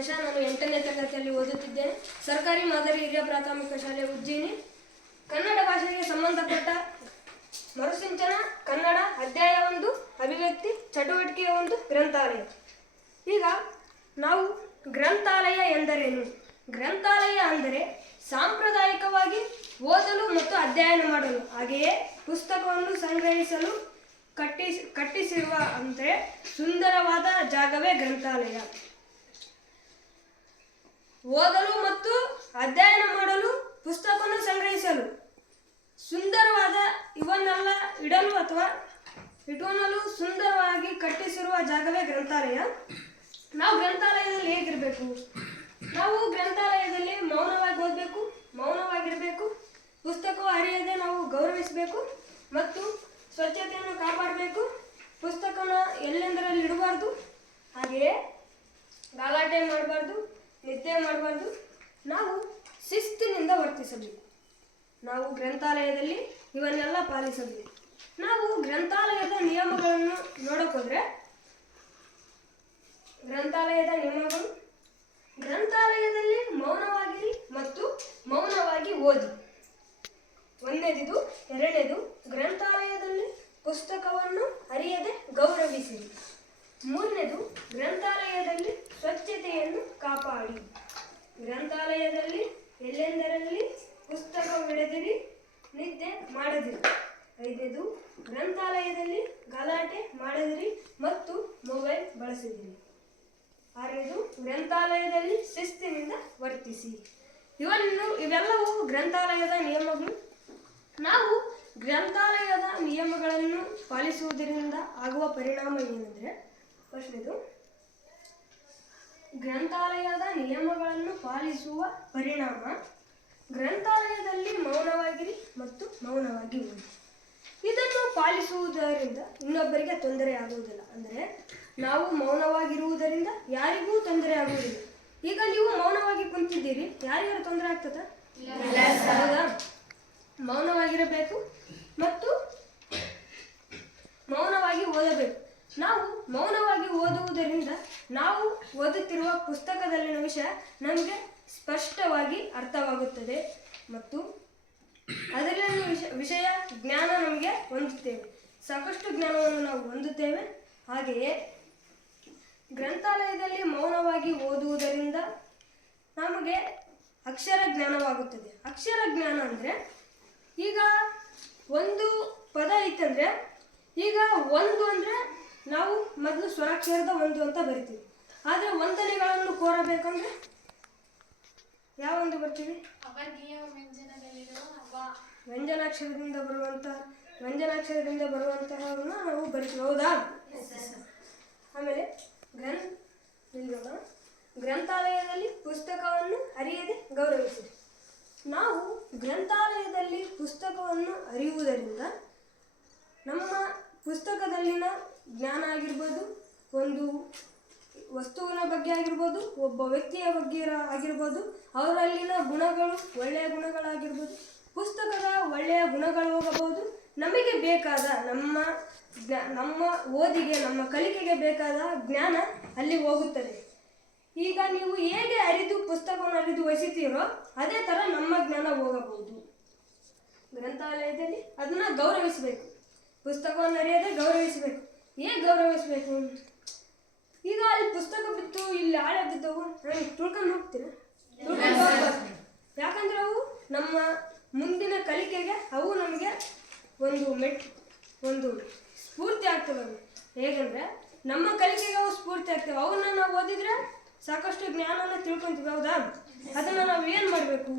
ಗಣೇಶ ನಾನು ಎಂಟನೇ ತರಗತಿಯಲ್ಲಿ ಓದುತ್ತಿದ್ದೇನೆ ಸರ್ಕಾರಿ ಮಾದರಿ ಹಿರಿಯ ಪ್ರಾಥಮಿಕ ಶಾಲೆ ಉಜ್ಜಿನಿ. ಕನ್ನಡ ಭಾಷೆಗೆ ಸಂಬಂಧಪಟ್ಟ ಮರುಸಿಂಚನ, ಕನ್ನಡ ಅಧ್ಯಾಯ ಒಂದು, ಅಭಿವ್ಯಕ್ತಿ, ಚಟುವಟಿಕೆಯ ಒಂದು ಗ್ರಂಥಾಲಯ. ಈಗ ನಾವು ಗ್ರಂಥಾಲಯ ಎಂದರೇನು? ಗ್ರಂಥಾಲಯ ಅಂದರೆ ಸಾಂಪ್ರದಾಯಿಕವಾಗಿ ಓದಲು ಮತ್ತು ಅಧ್ಯಯನ ಮಾಡಲು, ಹಾಗೆಯೇ ಪುಸ್ತಕವನ್ನು ಸಂಗ್ರಹಿಸಲು ಕಟ್ಟಿಸಿ, ಕಟ್ಟಿಸಿರುವ, ಅಂದರೆ ಸುಂದರವಾದ ಜಾಗವೇ ಗ್ರಂಥಾಲಯ. ಓದಲು ಮತ್ತು ಅಧ್ಯಯನ ಮಾಡಲು ಪುಸ್ತಕವನ್ನು ಸಂಗ್ರಹಿಸಲು. ಸುಂದರವಾದ ಇವನ್ನೆಲ್ಲ ಇಡಲು ಅಥವಾ ಇಟ್ಕೊಳಲು ಸುಂದರವಾಗಿ ಕಟ್ಟಿಸಿರುವ ಜಾಗವೇ ಗ್ರಂಥಾಲಯ. ನಾವು ಗ್ರಂಥಾಲಯದಲ್ಲಿ ಹೇಗಿರಬೇಕು? ನಾವು ಗ್ರಂಥಾಲಯದಲ್ಲಿ ಮೌನವಾಗಿ ಓದಬೇಕು, ಮೌನವಾಗಿರಬೇಕು, ಪುಸ್ತಕವು ಅರಿಯದೆ ನಾವು ಗೌರವಿಸಬೇಕು ಮತ್ತು ಸ್ವಚ್ಛತೆಯನ್ನು ಕಾಪಾಡಬೇಕು, ಪುಸ್ತಕನ ಎಲ್ಲೆಂದರಲ್ಲಿ ಇಡಬಾರ್ದು, ಹಾಗೆಯೇ ಗಲಾಟೆ ಮಾಡಬಾರ್ದು ನಿದ್ದೆ ಮಾಡಬಾರ್ದು. ನಾವು ಶಿಸ್ತಿನಿಂದ ವರ್ತಿಸಬೇಕು. ನಾವು ಗ್ರಂಥಾಲಯದಲ್ಲಿ ಇವನ್ನೆಲ್ಲ ಪಾಲಿಸಬೇಕು. ನಾವು ಗ್ರಂಥಾಲಯದ ನಿಯಮಗಳನ್ನು ನೋಡೋಕ್ಕೋದ್ರೆ ಗ್ರಂಥಾಲಯದ ನಿಯಮಗಳು ಗ್ರಂಥಾಲಯದಲ್ಲಿ ಮೌನವಾಗಿರಿ ಮತ್ತು ಮೌನವಾಗಿ ಓದಿ ಒಂದನೇದಿದು ಎರಡನೇದು ಗ್ರಂಥಾಲಯದಲ್ಲಿ ಪುಸ್ತಕವನ್ನು ಅರಿಯದೆ ಗೌರವಿಸಿರಿ ಮೂರನೇದು ಗ್ರಂಥಾಲಯದಲ್ಲಿ ಸ್ವಚ್ಛತೆಯನ್ನು ಕಾಪಾಡಿ ಗ್ರಂಥಾಲಯದಲ್ಲಿ ಎಲ್ಲೆಂದರಲ್ಲಿ ಪುಸ್ತಕವಿಡದಿರಿ ನಿದ್ದೆ ಮಾಡದಿರಿ ಐದನೇದು ಗ್ರಂಥಾಲಯದಲ್ಲಿ ಗಲಾಟೆ ಮಾಡದಿರಿ ಮತ್ತು ಮೊಬೈಲ್ ಬಳಸಿದಿರಿ ಆರನೇದು ಗ್ರಂಥಾಲಯದಲ್ಲಿ ಶಿಸ್ತಿನಿಂದ ವರ್ತಿಸಿ. ಇವನ್ನು ಇವೆಲ್ಲವೂ ಗ್ರಂಥಾಲಯದ ನಿಯಮಗಳು. ನಾವು ಗ್ರಂಥಾಲಯದ ನಿಯಮಗಳನ್ನು ಪಾಲಿಸುವುದರಿಂದ ಆಗುವ ಪರಿಣಾಮ ಏನೆಂದರೆ ಇದು ಗ್ರಂಥಾಲಯದ ನಿಯಮಗಳನ್ನು ಪಾಲಿಸುವ ಪರಿಣಾಮ ಗ್ರಂಥಾಲಯದಲ್ಲಿ ಮೌನವಾಗಿರಿ ಮತ್ತು ಮೌನವಾಗಿ ಇದನ್ನು ಪಾಲಿಸುವುದರಿಂದ ಇನ್ನೊಬ್ಬರಿಗೆ ತೊಂದರೆ ಆಗುವುದಿಲ್ಲ. ಅಂದರೆ ನಾವು ಮೌನವಾಗಿರುವುದರಿಂದ ಯಾರಿಗೂ ತೊಂದರೆ ಆಗುವುದಿಲ್ಲ. ಈಗ ನೀವು ಮೌನವಾಗಿ ಕುಂತಿದ್ದೀರಿ ಯಾರಿಗಾರು ತೊಂದರೆ ಆಗ್ತದ? ಹೌದಾ? ಮೌನವಾಗಿರಬೇಕು ಮತ್ತು ಮೌನವಾಗಿ ಓದಬೇಕು. ನಾವು ಮೌನವಾಗಿ ಓದುವುದರಿಂದ ನಾವು ಓದುತ್ತಿರುವ ಪುಸ್ತಕದಲ್ಲಿನ ವಿಷಯ ನಮಗೆ ಸ್ಪಷ್ಟವಾಗಿ ಅರ್ಥವಾಗುತ್ತದೆ ಮತ್ತು ಅದರಲ್ಲಿನ ವಿಷಯ ವಿಷಯ ಜ್ಞಾನ ನಮಗೆ ಹೊಂದುತ್ತೇವೆ. ಸಾಕಷ್ಟು ಜ್ಞಾನವನ್ನು ನಾವು ಹೊಂದುತ್ತೇವೆ. ಹಾಗೆಯೇ ಗ್ರಂಥಾಲಯದಲ್ಲಿ ಮೌನವಾಗಿ ಓದುವುದರಿಂದ ನಮಗೆ ಅಕ್ಷರ ಜ್ಞಾನವಾಗುತ್ತದೆ. ಅಕ್ಷರ ಜ್ಞಾನ ಅಂದರೆ ಈಗ ಒಂದು ಪದ ಐತಂದ್ರೆ ಈಗ ಒಂದು ಅಂದರೆ ನಾವು ಮೊದಲು ಸ್ವರಾಕ್ಷರದ ಒಂದು ಅಂತ ಬರಿತೀವಿ. ಆದರೆ ಒಂದನೆಗಳನ್ನು ಕೋರಬೇಕಂದ್ರೆ ಯಾವ ಒಂದು ಬರ್ತೀವಿ? ವ್ಯಂಜನಾಕ್ಷರದಿಂದ ಬರುವಂಥ ವ್ಯಂಜನಾಕ್ಷರದಿಂದ ಬರುವಂತಹವನ್ನು ನಾವು ಬರಿತೀವಿ. ಹೌದಾ? ಆಮೇಲೆ ಗ್ರಂ ಗ್ರಂಥಾಲಯದಲ್ಲಿ ಪುಸ್ತಕವನ್ನು ಅರಿಯದೆ ಗೌರವಿಸಿರಿ. ನಾವು ಗ್ರಂಥಾಲಯದಲ್ಲಿ ಪುಸ್ತಕವನ್ನು ಅರಿಯುವುದರಿಂದ ನಮ್ಮ ಪುಸ್ತಕದಲ್ಲಿನ ಜ್ಞಾನ ಆಗಿರ್ಬೋದು, ಒಂದು ವಸ್ತುವಿನ ಬಗ್ಗೆ ಆಗಿರ್ಬೋದು, ಒಬ್ಬ ವ್ಯಕ್ತಿಯ ಬಗ್ಗೆ ಆಗಿರ್ಬೋದು, ಅವರಲ್ಲಿನ ಗುಣಗಳು ಒಳ್ಳೆಯ ಗುಣಗಳಾಗಿರ್ಬೋದು ಪುಸ್ತಕದ ಒಳ್ಳೆಯ ಗುಣಗಳು ಹೋಗಬಹುದು. ನಮಗೆ ಬೇಕಾದ ನಮ್ಮ ನಮ್ಮ ಓದಿಗೆ, ನಮ್ಮ ಕಲಿಕೆಗೆ ಬೇಕಾದ ಜ್ಞಾನ ಅಲ್ಲಿ ಹೋಗುತ್ತದೆ. ಈಗ ನೀವು ಹೇಗೆ ಅರಿದು ಪುಸ್ತಕವನ್ನು ಅರಿದು ವಹಿಸುತ್ತೀರೋ ಅದೇ ಥರ ನಮ್ಮ ಜ್ಞಾನ ಹೋಗಬಹುದು. ಗ್ರಂಥಾಲಯದಲ್ಲಿ ಅದನ್ನ ಗೌರವಿಸಬೇಕು. ಪುಸ್ತಕವನ್ನು ಅರಿಯದೆ ಗೌರವಿಸಬೇಕು. ಹೇಗೆ ಗೌರವಿಸಬೇಕು? ಈಗ ಅಲ್ಲಿ ಪುಸ್ತಕ ಬಿತ್ತು ಇಲ್ಲಿ ಆಳೆ ಬಿದ್ದವು ನಾನು ತುಳ್ಕೊಂಡು ಹೋಗ್ತೀರಾ. ಯಾಕಂದ್ರೆ ಅವು ನಮ್ಮ ಮುಂದಿನ ಕಲಿಕೆಗೆ ಅವು ನಮಗೆ ಒಂದು ಮೆಟ್, ಒಂದು ಸ್ಫೂರ್ತಿ ಆಗ್ತವೆ ಅವು. ಹೇಗಂದ್ರೆ, ನಮ್ಮ ಕಲಿಕೆಗೆ ಅವು ಸ್ಫೂರ್ತಿ ಆಗ್ತವೆ. ಅವನ್ನ ನಾವು ಓದಿದ್ರೆ ಸಾಕಷ್ಟು ಜ್ಞಾನವನ್ನು ತಿಳ್ಕೊಂತೀವಿ, ಹೌದಾ? ಅದನ್ನು ನಾವು ಏನು ಮಾಡಬೇಕು?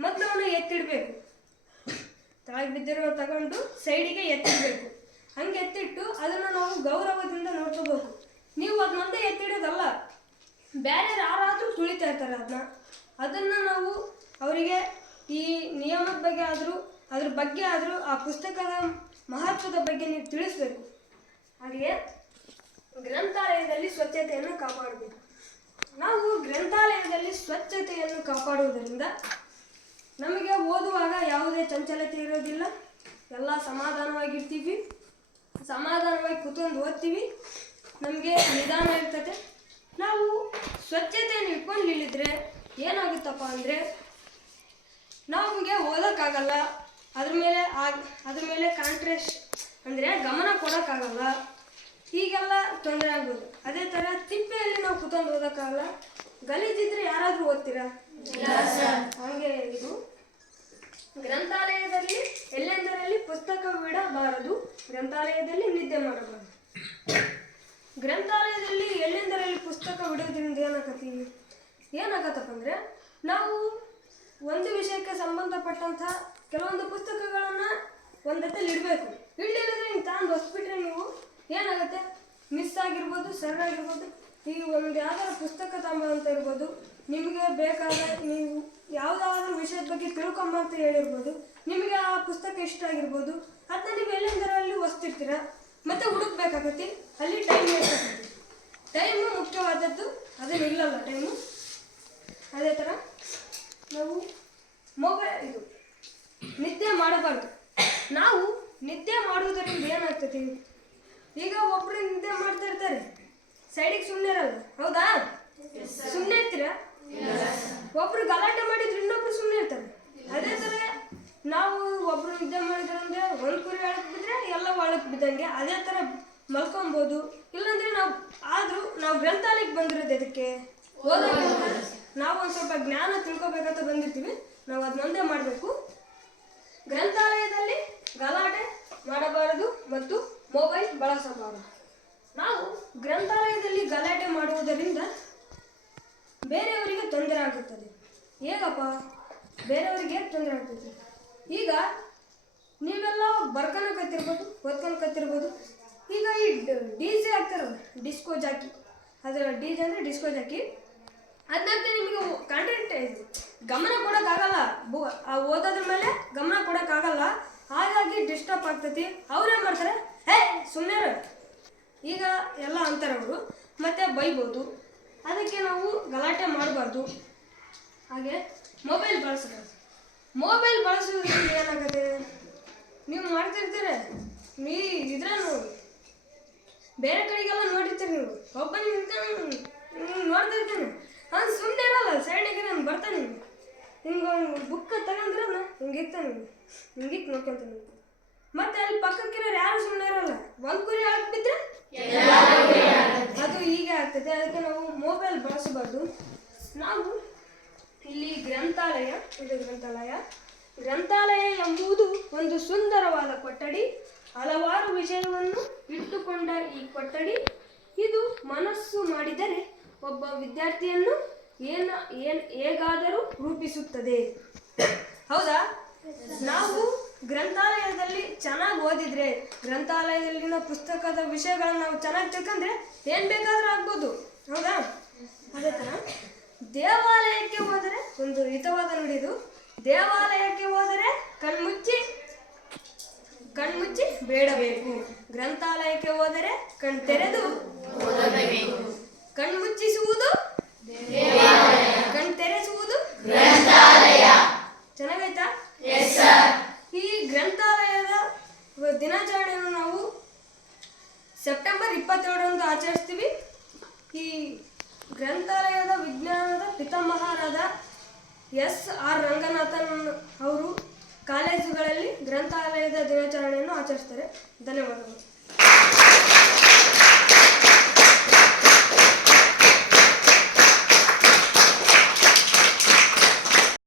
ಮೊದಲು ಅವನ್ನ ಎತ್ತಿಡಬೇಕು. ತಾಯಿ ಬಿದ್ದಿರೋ ತಗೊಂಡು ಸೈಡಿಗೆ ಎತ್ತಿಡಬೇಕು. ಹಂಗೆ ಎತ್ತಿಟ್ಟು ಅದನ್ನು ನಾವು ಗೌರವದಿಂದ ನೋಡ್ಕೋಬೇಕು. ನೀವು ಅದನ್ನೊಂದೇ ಎತ್ತಿಡೋದಲ್ಲ. ಬೇರೆ ಯಾರಾದರೂ ತುಳಿತಾ ಇರ್ತಾರೆ ಅದನ್ನ ಅದನ್ನು ನಾವು ಅವರಿಗೆ ಈ ನಿಯಮದ ಬಗ್ಗೆ ಆದರೂ, ಅದ್ರ ಬಗ್ಗೆ ಆದರೂ ಆ ಪುಸ್ತಕದ ಮಹತ್ವದ ಬಗ್ಗೆ ನೀವು ತಿಳಿಸ್ಬೇಕು. ಹಾಗೆಯೇ ಗ್ರಂಥಾಲಯದಲ್ಲಿ ಸ್ವಚ್ಛತೆಯನ್ನು ಕಾಪಾಡಬೇಕು. ನಾವು ಗ್ರಂಥಾಲಯದಲ್ಲಿ ಸ್ವಚ್ಛತೆಯನ್ನು ಕಾಪಾಡುವುದರಿಂದ ನಮಗೆ ಓದುವಾಗ ಯಾವುದೇ ಚಂಚಲತೆ ಇರೋದಿಲ್ಲ. ಎಲ್ಲ ಸಮಾಧಾನವಾಗಿರ್ತೀವಿ. ಸಮಾಧಾನವಾಗಿ ಕೂತ್ಕೊಂಡು ಓದ್ತೀವಿ. ನಮಗೆ ನಿಧಾನ ಇರ್ತದೆ. ನಾವು ಸ್ವಚ್ಛತೆಯನ್ನು ಇಟ್ಕೊಂಡಿಲ್ಲಿದ್ರೆ ಏನಾಗುತ್ತಪ್ಪ ಅಂದರೆ ನಮಗೆ ಓದೋಕ್ಕಾಗಲ್ಲ. ಅದ್ರ ಮೇಲೆ ಅದ್ರ ಮೇಲೆ ಕಾಂಟ್ರೆಸ್ಟ್ ಅಂದರೆ ಗಮನ ಕೊಡೋಕ್ಕಾಗಲ್ಲ. ಹೀಗೆಲ್ಲ ತೊಂದರೆ ಆಗ್ಬೋದು ಅದೇ ಥರ ತಿಪ್ಪೆಯಲ್ಲಿ ನಾವು ಕುತ್ಕೊಂಡು ಓದೋಕ್ಕಾಗಲ್ಲ. ಗಲೀಜಿದ್ರೆ ಯಾರಾದರೂ ಓದ್ತೀರಾ? ಹಾಗೆ ಇದು. ಗ್ರಂಥಾಲಯದಲ್ಲಿ ಎಲ್ಲೆಂದರಲ್ಲಿ ಪುಸ್ತಕ ಬಿಡಬಾರದು? ಗ್ರಂಥಾಲಯದಲ್ಲಿ ನಿದ್ದೆ ಮಾಡಬಾರದು. ಗ್ರಂಥಾಲಯದಲ್ಲಿ ಎಲ್ಲೆಂದರಲ್ಲಿ ಪುಸ್ತಕ ಬಿಡೋದ್ರಿಂದ ಏನಾಗತ್ತೀವಿ? ಏನಾಗತ್ತಪ್ಪ ಅಂದರೆ, ನಾವು ಒಂದು ವಿಷಯಕ್ಕೆ ಸಂಬಂಧಪಟ್ಟಂತಹ ಕೆಲವೊಂದು ಪುಸ್ತಕಗಳನ್ನು ಒಂದತ್ತಲ್ಲಿ ಇಡಬೇಕು. ಇಡಲಿಲ್ಲದ್ರೆ ನೀವು ತಗೊಂಡು ಹೊಸ್ಬಿಟ್ರೆ ನೀವು ಏನಾಗುತ್ತೆ? ಮಿಸ್ ಆಗಿರ್ಬೋದು ಸರ್ ಆಗಿರ್ಬೋದು, ಈ ಒಂದು ಯಾವ್ದಾದ್ರು ಪುಸ್ತಕ ತಗೊಂಬ ಅಂತ ಇರ್ಬೋದು, ನಿಮಗೆ ಬೇಕಾದ ನೀವು ಯಾವುದಾದ್ರೂ ವಿಷಯದ ಬಗ್ಗೆ ತಿಳ್ಕೊಂಬ ಅಂತ ಹೇಳಿರ್ಬೋದು, ನಿಮಗೆ ಆ ಪುಸ್ತಕ ಇಷ್ಟ ಆಗಿರ್ಬೋದು ಅದನ್ನ ನೀವು ಎಲ್ಲೆಂದರಲ್ಲಿ ಹೊಸ್ತಿರ್ತೀರ ಮತ್ತೆ ಹುಡುಕ್ಬೇಕಾಗತ್ತೆ? ಅಲ್ಲಿ ಟೈಮ್ ಟೈಮು ಮುಖ್ಯವಾದದ್ದು ಅದೇ ಇಲ್ಲಲ್ಲ ಟೈಮು ಅದೇ ಥರ ನಾವು ಮೊಬೈಲ್ ಇದು. ನಿದ್ದೆ ಮಾಡಬಾರ್ದು. ನಾವು ನಿದ್ದೆ ಮಾಡುವುದರಿಂದ ಏನಾಗ್ತದೆ? ಈಗ ಒಬ್ಬರು ನಿದ್ದೆ ಮಾಡ್ತಾ ಇರ್ತಾರೆ. ಸೈಡಿಗೆ ಸುಮ್ಮನೆ ಇರಲ್ಲ. ಹೌದಾ? ಸುಮ್ಮನೆ ಇರ್ತೀರಾ? ಒಬ್ರು ಗಲಾಟೆ ಮಾಡಿದ್ರೆ ಇನ್ನೊಬ್ರು ಸುಮ್ಮನೆ ಇರ್ತಾರೆ. ಅದೇ ಥರ ನಾವು ಒಬ್ರು ನಿದ್ದೆ ಮಾಡಿದ್ರೆ ಅಂದ್ರೆ ಒಂದು ಕುರಿ ಒಳಗೆ ಬಿದ್ದರೆ ಎಲ್ಲ ಒಳಗೆ ಬಿದ್ದಂಗೆ ಅದೇ ಥರ ಮಲ್ಕೊಬೋದು. ಇಲ್ಲಾಂದ್ರೆ ನಾವು ಆದರೂ ನಾವು ಗ್ರಂಥಾಲಯಕ್ಕೆ ಬಂದಿರೋದು ಅದಕ್ಕೆ ಓದೋಕೆ ನಾವು ಒಂದು ಸ್ವಲ್ಪ ಜ್ಞಾನ ತಿಳ್ಕೊಬೇಕಂತ ಬಂದಿರ್ತೀವಿ. ನಾವು ಅದನ್ನೊಂದೇ ಮಾಡಬೇಕು. ಗ್ರಂಥಾಲಯದಲ್ಲಿ ಗಲಾಟೆ ಮಾಡಬಾರದು ಮತ್ತು ಮೊಬೈಲ್ ಬಳಸಬಾರದು. ನಾವು ಗ್ರಂಥಾಲಯದಲ್ಲಿ ಗಲಾಟೆ ಮಾಡುವುದರಿಂದ ಬೇರೆಯವರಿಗೆ ತೊಂದರೆ ಆಗುತ್ತದೆ. ಹೇಗಪ್ಪ? ಬೇರೆಯವರಿಗೆ ತೊಂದರೆ ಆಗ್ತದೆ. ಈಗ ನೀವೆಲ್ಲ ಬರ್ಕೊಳಕತ್ತಿರ್ಬೋದು ಓದ್ಕೊಳಕತ್ತಿರ್ಬೋದು ಈಗ ಈ ಡಿ ಜೆ ಹಾಕ್ತಾರಲ್ಲ ಡಿಸ್ಕೋ ಜಾಕಿ. ಅದರ ಡಿ ಜೆ ಅಂದರೆ ಡಿಸ್ಕೋ ಜಾಕಿ. ಅದನ್ನಂತೆ ನಿಮಗೆ ಕಂಟೆಂಟ್ ಗಮನ ಕೊಡೋಕ್ಕಾಗಲ್ಲ ಓದೋದ್ರ ಮೇಲೆ ಗಮನ ಕೊಡೋಕ್ಕಾಗಲ್ಲ ಹಾಗಾಗಿ ಡಿಸ್ಟರ್ಬ್ ಆಗ್ತೈತಿ. ಅವ್ರೇನು ಮಾಡ್ತಾರೆ? ಹೇ ಸುಮ್ಮನೆ ಈಗ ಎಲ್ಲ ಅಂತಾರೆ ಅವರು ಮತ್ತೆ ಬೈಬೋದು. ಅದಕ್ಕೆ ನಾವು ಗಲಾಟೆ ಮಾಡಬಾರ್ದು. ಹಾಗೆ ಮೊಬೈಲ್ ಬಳಸಬಾರ್ದು. ಮೊಬೈಲ್ ಬಳಸೋದ್ರಿಂದ ಏನಾಗುತ್ತೆ? ನೀವು ಮಾಡ್ತಿರ್ತೀರ? ನೀ ಇದ್ರ ನೋಡಿ. ಬೇರೆ ಕಡೆಗೆಲ್ಲ ನೋಡಿರ್ತೀರಿ ನೀವು. ಒಬ್ಬ ನೋಡ್ತಿರ್ತೀನಿ. ನೋಡ್ತಾ ಇರ್ತಾನೆ ಅವ್ನು ಸುಮ್ಮನೆ ಇರಲ್ಲ ಸೈಡಿಗೆ ನಾನು ಬರ್ತಾನೆ ಹಿಂಗೆ ಹಿಂಗೆ ಬುಕ್ ತಗೊಂಡ್ರೆ ಹಿಂಗೆ ಇರ್ತಾನೆ ಹಿಂಗಿತ್ತು ನೋಡ್ಕೊಂತಾನೆ ಮತ್ತೆ ಅಲ್ಲಿ ಪಕ್ಕಕ್ಕಿರೋರು ಯಾರು ಸುಮ್ಮನೆ ಇರಲ್ಲ? ಒಂದು ಕುರಿ ಹಾಕಿ ಅದು ಹೀಗೆ ಆಗ್ತದೆ. ಅದಕ್ಕೆ ನಾವು ಮೊಬೈಲ್ ಬಳಸಬಾರ್ದು. ನಾವು ಇಲ್ಲಿ ಗ್ರಂಥಾಲಯ, ಇದು ಗ್ರಂಥಾಲಯ. ಗ್ರಂಥಾಲಯ ಎಂಬುದು ಒಂದು ಸುಂದರವಾದ ಕೊಠಡಿ. ಹಲವಾರು ವಿಷಯವನ್ನು ಇಟ್ಟುಕೊಂಡ ಈ ಕೊಠಡಿ. ಇದು ಮನಸ್ಸು ಮಾಡಿದರೆ ಒಬ್ಬ ವಿದ್ಯಾರ್ಥಿಯನ್ನು ಏನ ಏನ್ ಹೇಗಾದರೂ ರೂಪಿಸುತ್ತದೆ. ಹೌದಾ? ನಾವು ಗ್ರಂಥಾಲಯದಲ್ಲಿ ಚೆನ್ನಾಗಿ ಓದಿದ್ರೆ, ಗ್ರಂಥಾಲಯದಲ್ಲಿನ ಪುಸ್ತಕದ ವಿಷಯಗಳನ್ನು ನಾವು ಚೆನ್ನಾಗಿ ತಿಳ್ಕೊಂಡ್ರೆ ಏನ್ ಬೇಕಾದ್ರೂ ಆಗ್ಬೋದು. ಹೌದಾ? ಅದೇ ಥರ ದೇವಾಲಯಕ್ಕೆ ಹೋದರೆ ಒಂದು ಹಿತವಾದ ನುಡಿದು, ದೇವಾಲಯಕ್ಕೆ ಹೋದರೆ ಕಣ್ಮುಚ್ಚಿ ಕಣ್ಮುಚ್ಚಿ ಬೇಡಬೇಕು. ಗ್ರಂಥಾಲಯಕ್ಕೆ ಹೋದರೆ ಕಣ್ ತೆರೆದು ಕಣ್ ತೆರೆಸುವುದು ಚೆನ್ನಾಗಾಯ್ತಾ ಈ ಗ್ರಂಥಾಲಯದ ದಿನಾಚರಣೆಯನ್ನು ನಾವು ಸೆಪ್ಟೆಂಬರ್ ಇಪ್ಪತ್ತೇಳರಂದು ಆಚರಿಸ್ತೀವಿ ಈ ಗ್ರಂಥಾಲಯದ ವಿಜ್ಞಾನದ ಪಿತಾಮಹರಾದ ಎಸ್ ಆರ್ ರಂಗನಾಥನ್ ಅವರು ಕಾಲೇಜುಗಳಲ್ಲಿ ಗ್ರಂಥಾಲಯದ ದಿನಾಚರಣೆಯನ್ನು ಆಚರಿಸ್ತಾರೆ ಧನ್ಯವಾದಗಳು.